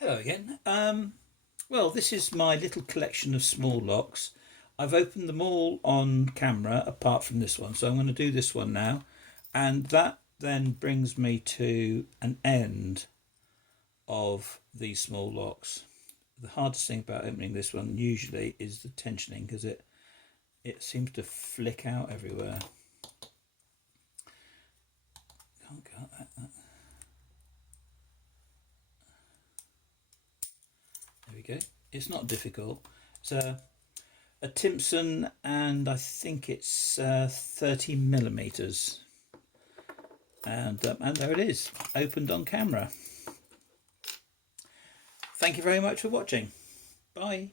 Hello again. Well, this is my little collection of small locks. I've opened them all on camera apart from this one, so I'm going to do this one now. And that then brings me to an end of these small locks. The hardest thing about opening this one usually is the tensioning because it seems to flick out everywhere. Can't cut that. There we go. It's not difficult. It's a Timpson, and I think it's 30 millimeters. And there it is, opened on camera. Thank you very much for watching. Bye.